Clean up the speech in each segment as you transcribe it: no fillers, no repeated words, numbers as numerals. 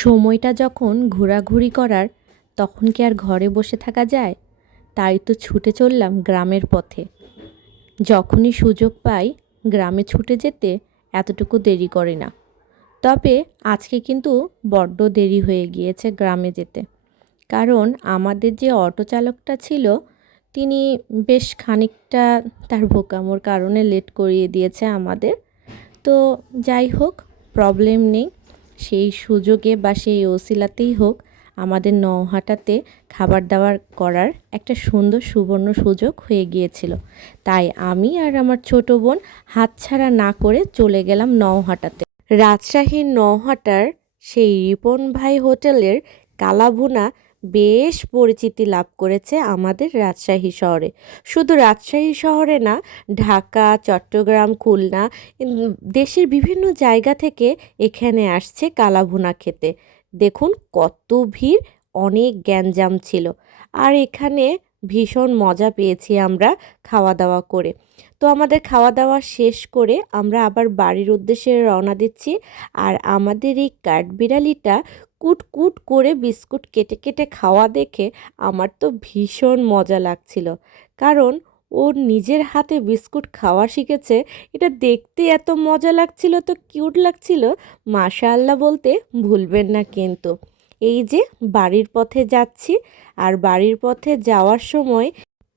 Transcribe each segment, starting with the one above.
সময়টা যখন ঘোরাঘুরি করার, তখন কি আর ঘরে বসে থাকা যায়? তাই তো ছুটে চললাম গ্রামের পথে। যখনই সুযোগ পাই গ্রামে ছুটে যেতে এতটুকু দেরি করি না। তবে আজকে কিন্তু বড্ড দেরি হয়ে গিয়েছে গ্রামে যেতে। কারণ আমাদের যে অটো চালকটা ছিল, তিনি বেশ খানিকটা তার বোকামোর কারণে লেট করিয়ে দিয়েছে আমাদের। তো যাই হোক, প্রবলেম নেই। সেই সুযোগে বা সেই অছিলাতেই হোক, আমাদের নৌহাটাতে খাবার দাবার করার একটা সুন্দর সুবর্ণ সুযোগ হয়ে গিয়েছিল। তাই আমি আর আমার ছোট বোন হাতছাড়া না করে চলে গেলাম নৌহাটাতে। রাজশাহীর নৌহাটার সেই রিপন ভাই হোটেলের কালাভুনা বেশ পরিচিতি লাভ করেছে আমাদের রাজশাহী শহরে। শুধু রাজশাহী শহরে না, ঢাকা, চট্টগ্রাম, খুলনা, দেশের বিভিন্ন জায়গা থেকে এখানে আসছে কালাভুনা খেতে। দেখুন কত ভিড়, অনেক গ্যাঞ্জাম ছিল। আর এখানে ভীষণ মজা পেয়েছি আমরা খাওয়া দাওয়া করে। তো আমাদের খাওয়া দাওয়া শেষ করে আমরা আবার বাড়ির উদ্দেশ্যে রওনা দিচ্ছি। আর আমাদের এই কাঠবিড়ালিটা কুট কুট করে বিস্কুট কেটে কেটে খাওয়া দেখে আমার তো ভীষণ মজা লাগছিল। কারণ ও নিজের হাতে বিস্কুট খাওয়া শিখেছে, এটা দেখতে এত মজা লাগছিল, তো কিউট লাগছিল, মাশাআল্লাহ বলতে ভুলবেন না কিন্তু। এই যে বাড়ির পথে যাচ্ছি, আর বাড়ির পথে যাওয়ার সময়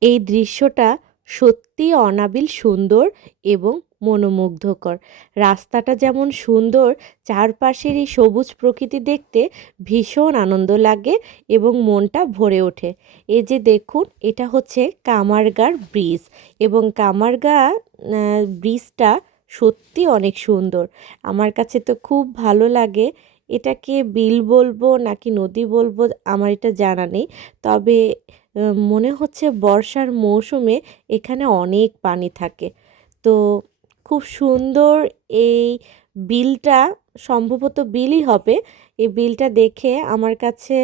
এই দৃশ্যটা সত্যি অনাবিল সুন্দর এবং মনোমুগ্ধকর। রাস্তাটা যেমন সুন্দর, চারপাশের এই সবুজ প্রকৃতি দেখতে ভীষণ আনন্দ লাগে এবং মনটা ভরে ওঠে। এই যে দেখুন, এটা হচ্ছে কামারগাঁর ব্রিজ, এবং কামারগাঁ ব্রিজটা সত্যি অনেক সুন্দর। আমার কাছে তো খুব ভালো লাগে। এটাকে বিল বলবো নাকি নদী বলবো আমার এটা জানা নেই। তবে মনে হচ্ছে বর্ষার মৌসুমে এখানে অনেক পানি থাকে। তো খুব সুন্দর এই বিলটা, সম্ভবত বিলই হবে। এই বিলটা দেখে আমার কাছে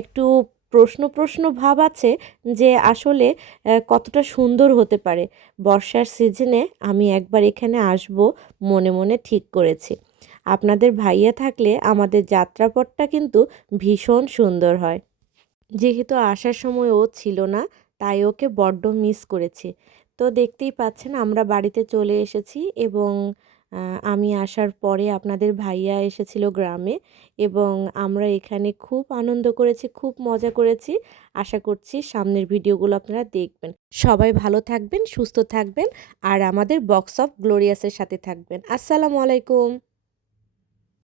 একটু প্রশ্ন প্রশ্ন ভাব আছে যে আসলে কতটা সুন্দর হতে পারে। বর্ষার সিজনে আমি একবার এখানে আসব মনে মনে ঠিক করেছি। আপনাদের ভাইয়া থাকলে আমাদের যাত্রাপথটা কিন্তু ভীষণ সুন্দর হয়। যেহেতু আসার সময় ও ছিল না, তাই ওকে বড্ড মিস করেছি। তো দেখতেই পাচ্ছেন আমরা বাড়িতে চলে এসেছি, এবং আমি আসার পরে আপনাদের ভাইয়া এসেছিল গ্রামে, এবং আমরা এখানে খুব আনন্দ করেছি, খুব মজা করেছি। আশা করছি সামনের ভিডিওগুলো আপনারা দেখবেন। সবাই ভালো থাকবেন, সুস্থ থাকবেন, আর আমাদের বক্স অফ গ্লোরিয়াসের সাথে থাকবেন। আসসালামু আলাইকুম।